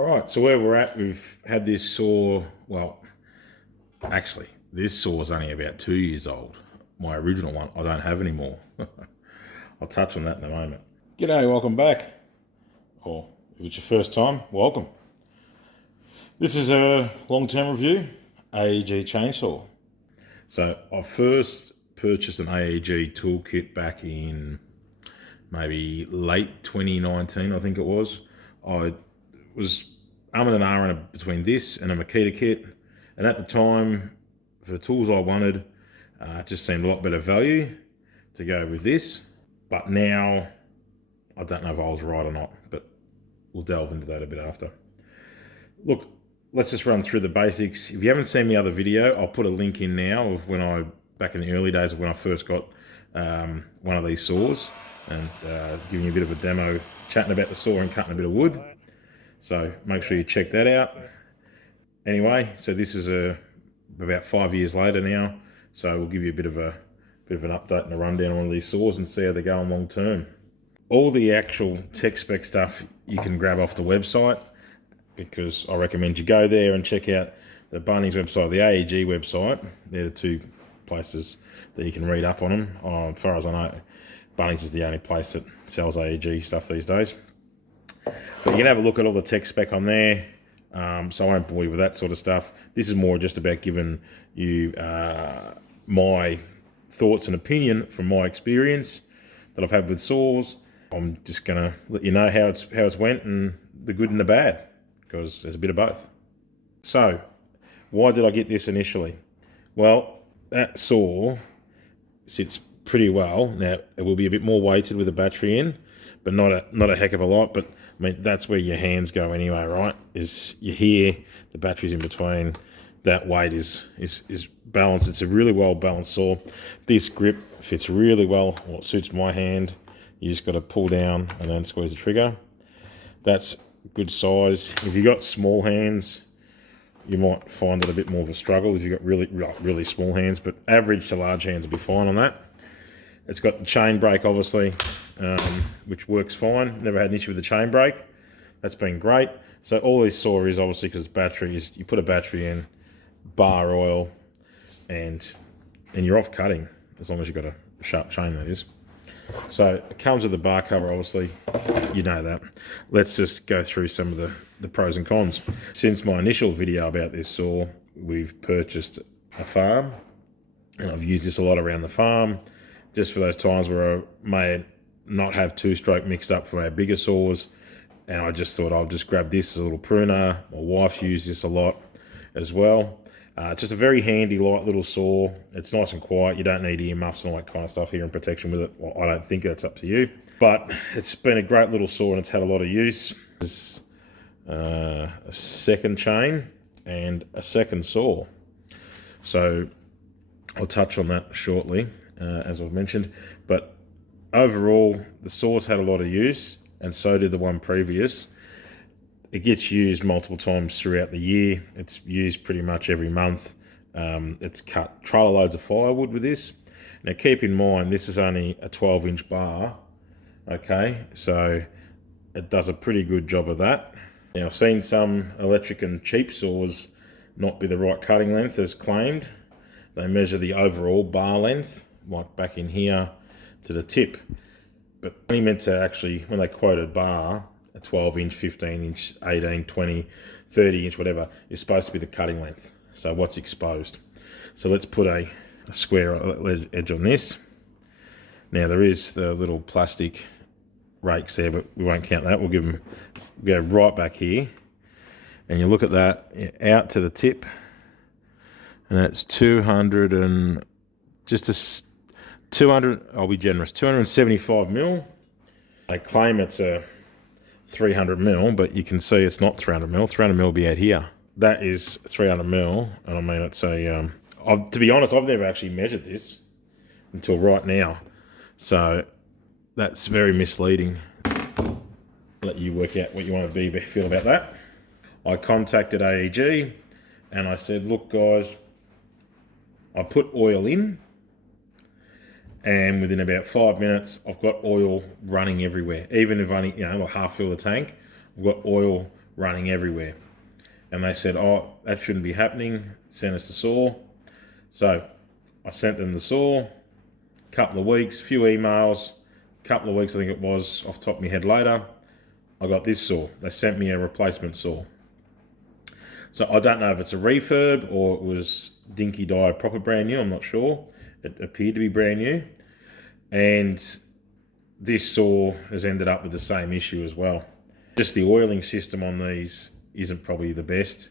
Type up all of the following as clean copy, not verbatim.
All right, so where we're at, we've had this saw, well, actually, this saw is only about 2 years old. My original one, I don't have anymore. I'll touch on that in a moment. G'day, welcome back. Or if it's your first time, welcome. This is a long-term review, AEG chainsaw. So I first purchased an AEG toolkit back in maybe late 2019, I think it was. I was umming and ahhing between this and a Makita kit, and at the time, for the tools I wanted, it just seemed a lot better value to go with this. But now, I don't know if I was right or not, but we'll delve into that a bit after. Look, let's just run through the basics. If you haven't seen my other video, I'll put a link in now of when back in the early days of when I first got one of these saws, and giving you a bit of a demo, chatting about the saw and cutting a bit of wood. So make sure you check that out. Anyway, so this is about 5 years later now. So we'll give you a bit of an update and a rundown on one of these saws and see how they're going long term. All the actual tech spec stuff you can grab off the website, because I recommend you go there and check out the Bunnings website, the AEG website. They're the two places that you can read up on them. As far as I know, Bunnings is the only place that sells AEG stuff these days. But you can have a look at all the tech spec on there, so I won't bore you with that sort of stuff. This is more just about giving you my thoughts and opinion from my experience that I've had with saws. I'm just going to let you know how it's went, and the good and the bad, because there's a bit of both. So, why did I get this initially? Well, that saw sits pretty well. Now, it will be a bit more weighted with a battery in, but not a heck of a lot. But I mean, that's where your hands go anyway, right? Is you hear the batteries in between. That weight is balanced. It's a really well balanced saw. This grip fits really well. Well, it suits my hand. You just got to pull down and then squeeze the trigger. That's good size. If you've got small hands, you might find it a bit more of a struggle if you've got really small hands, but average to large hands will be fine on that. It's got the chain brake, obviously, which works fine. Never had an issue with the chain brake. That's been great. So all this saw is, obviously, because it's battery, is you put a battery in, bar oil, and you're off cutting, as long as you've got a sharp chain, that is. So it comes with a bar cover, obviously. You know that. Let's just go through some of the pros and cons. Since my initial video about this saw, we've purchased a farm, and I've used this a lot around the farm, just for those times where I may not have two-stroke mixed up for our bigger saws, and I just thought I'll just grab this as a little pruner. My wife's used this a lot as well. It's just a very handy, light little saw. It's nice and quiet. You don't need earmuffs and all that kind of stuff, hearing protection with it. Well, I don't think that's up to you. But it's been a great little saw, and it's had a lot of use. There's a second chain and a second saw. So I'll touch on that shortly, as I've mentioned. But overall, the saw's had a lot of use, and so did the one previous. It gets used multiple times throughout the year. It's used pretty much every month. It's cut trailer loads of firewood with this. Now keep in mind, this is only a 12-inch bar, okay? So it does a pretty good job of that. Now I've seen some electric and cheap saws not be the right cutting length as claimed. They measure the overall bar length, like back in here to the tip. But only meant to actually, when they quoted bar, a 12-inch, 15-inch, 18, 20, 30-inch, whatever, is supposed to be the cutting length. So what's exposed. So let's put a square edge on this. Now there is the little plastic rakes there, but we won't count that. We'll go right back here. And you look at that, out to the tip, and that's 200 and, just 200, I'll be generous, 275 mil. They claim it's a 300 mil, but you can see it's not 300 mil. 300 mil will be out here. That is 300 mil, and I mean, it's a, to be honest, I've never actually measured this until right now. So that's very misleading. Let you work out what you want to feel about that. I contacted AEG and I said, look guys, I put oil in, and within about 5 minutes, I've got oil running everywhere. Even if only, half fill the tank, I've got oil running everywhere. And they said, oh, that shouldn't be happening. Send us the saw. So I sent them the saw, couple of weeks, few emails, couple of weeks I think it was, off the top of my head later, I got this saw. They sent me a replacement saw. So I don't know if it's a refurb or it was dinky die proper brand new, I'm not sure. It appeared to be brand new. And this saw has ended up with the same issue as well. Just the oiling system on these isn't probably the best.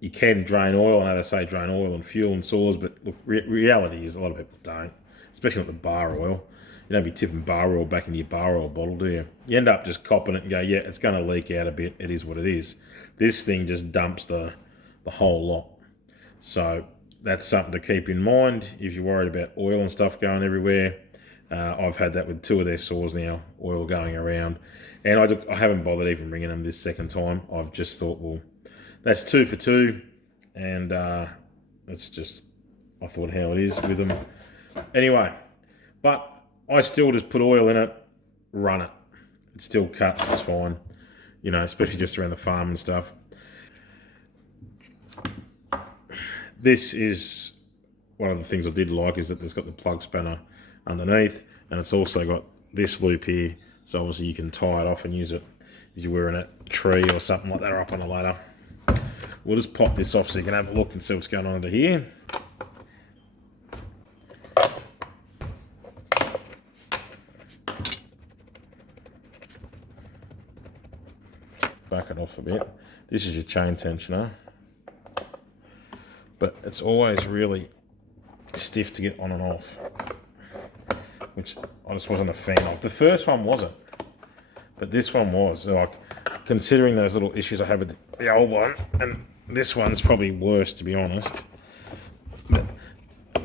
You can drain oil. I know they say drain oil and fuel and saws, but look, reality is a lot of people don't, especially with the bar oil. You don't be tipping bar oil back into your bar oil bottle, do you? You end up just copping it and go, yeah, it's going to leak out a bit. It is what it is. This thing just dumps the whole lot. So that's something to keep in mind if you're worried about oil and stuff going everywhere. I've had that with 2 of their saws now, oil going around. And I haven't bothered even ringing them this second time. I've just thought, well, that's 2 for 2. And that's just, I thought, how it is with them. Anyway, but I still just put oil in it, run it. It still cuts, it's fine. You know, especially just around the farm and stuff. This is one of the things I did like, is that there's got the plug spanner underneath, and it's also got this loop here, so obviously you can tie it off and use it if you're wearing a tree or something like that, or up on a ladder. We'll just pop this off so you can have a look and see what's going on under here. Back it off a bit. This is your chain tensioner, but it's always really stiff to get on and off, which I just wasn't a fan of. The first one wasn't, but this one was. So, like, considering those little issues I had with the old one, and this one's probably worse, to be honest. But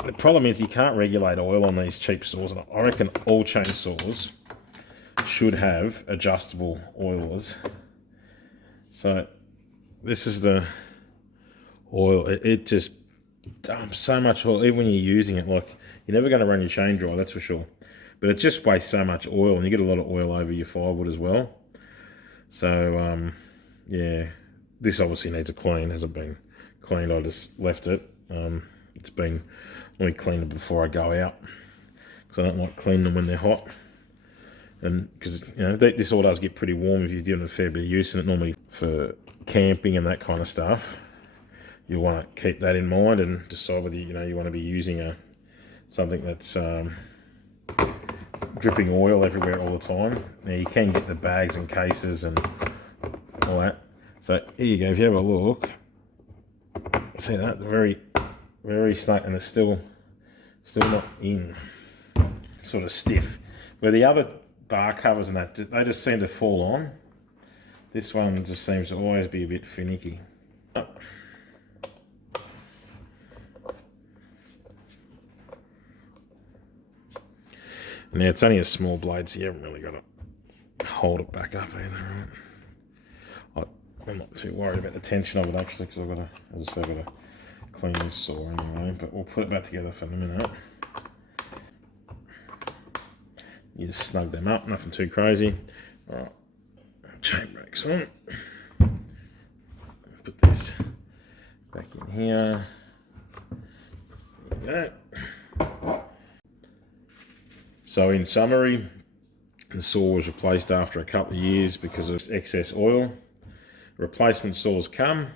the problem is you can't regulate oil on these cheap saws, and I reckon all chainsaws should have adjustable oilers. So this is the oil. It just dumps so much oil, even when you're using it. Like, you're never going to run your chain dry, that's for sure. But it just wastes so much oil, and you get a lot of oil over your firewood as well. So, yeah, this obviously needs a clean. Hasn't been cleaned, I just left it. It's been, let me clean it before I go out, because I don't like cleaning them when they're hot. And because, you know, this all does get pretty warm if you're doing a fair bit of use in it, normally for camping and that kind of stuff. You want to keep that in mind and decide whether, you know, you want to be using something that's dripping oil everywhere all the time. Now, you can get the bags and cases and all that. So here you go. If you have a look, see that, very, very snug, and it's still not in, sort of stiff. Where the other bar covers and that, they just seem to fall on. This one just seems to always be a bit finicky. Now, it's only a small blade, so you haven't really got to hold it back up either, right? I'm not too worried about the tension of it, actually, because I've got to, as I said, I've got to clean this saw anyway, but we'll put it back together for a minute. You just snug them up, nothing too crazy. All right, chain brakes on. Put this back in here. There you go. So in summary, the saw was replaced after a couple of years because of excess oil. Replacement saws come.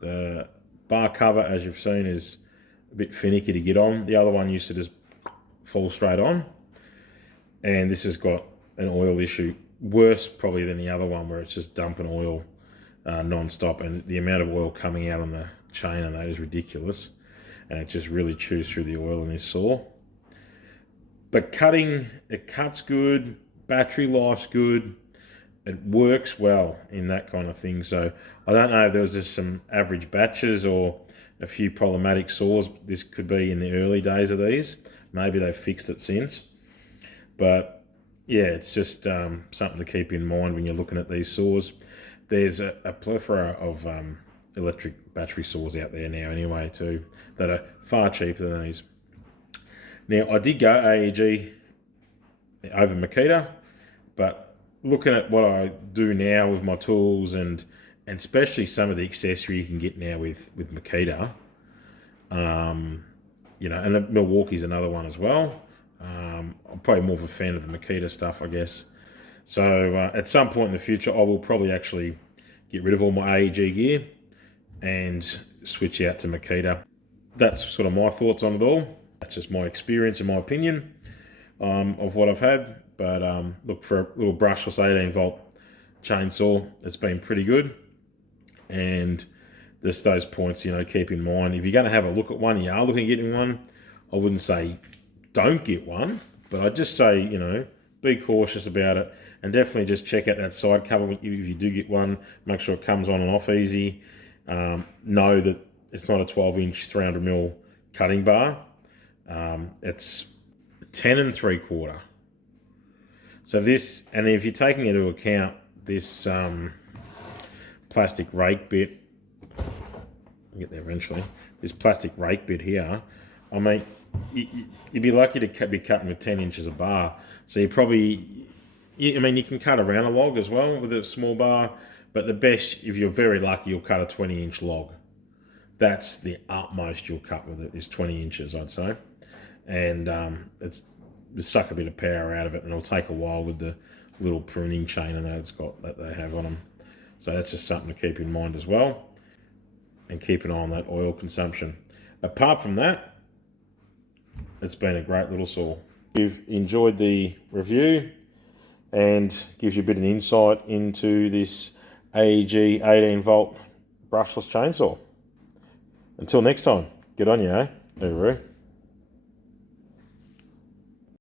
The bar cover, as you've seen, is a bit finicky to get on. The other one used to just fall straight on. And this has got an oil issue, worse probably than the other one, where it's just dumping oil non-stop, and the amount of oil coming out on the chain and that is ridiculous, and it just really chews through the oil in this saw. But cutting, it cuts good, battery life's good, it works well in that kind of thing. So I don't know if there was just some average batches or a few problematic saws. This could be in the early days of these. Maybe they've fixed it since. But yeah, it's just something to keep in mind when you're looking at these saws. There's a plethora of electric battery saws out there now anyway too, that are far cheaper than these. Now, I did go AEG over Makita, but looking at what I do now with my tools and especially some of the accessory you can get now with Makita, you know, and Milwaukee's another one as well. I'm probably more of a fan of the Makita stuff, I guess. So at some point in the future, I will probably actually get rid of all my AEG gear and switch out to Makita. That's sort of my thoughts on it all. That's just my experience and my opinion of what I've had. But look, for a little brushless 18-volt chainsaw, it's been pretty good. And just those points, you know, keep in mind. If you're going to have a look at one, you are looking at getting one, I wouldn't say don't get one, but I'd just say, you know, be cautious about it, and definitely just check out that side cover if you do get one. Make sure it comes on and off easy. Know that it's not a 12-inch 300mm cutting bar. It's 10 3/4. So this, and if you're taking into account this plastic rake bit, I'll get there eventually, this plastic rake bit here, I mean, you'd be lucky to be cutting with 10 inches of bar. So you probably, I mean, you can cut around a log as well with a small bar, but the best, if you're very lucky, you'll cut a 20-inch log. That's the utmost you'll cut with it, is 20 inches, I'd say. And it's suck a bit of power out of it, and it'll take a while with the little pruning chain and that they have on them. So that's just something to keep in mind as well, and keep an eye on that oil consumption. Apart from that, it's been a great little saw. If you've enjoyed the review and gives you a bit of insight into this AEG 18-volt brushless chainsaw. Until next time, good on you, eh? Hooroo.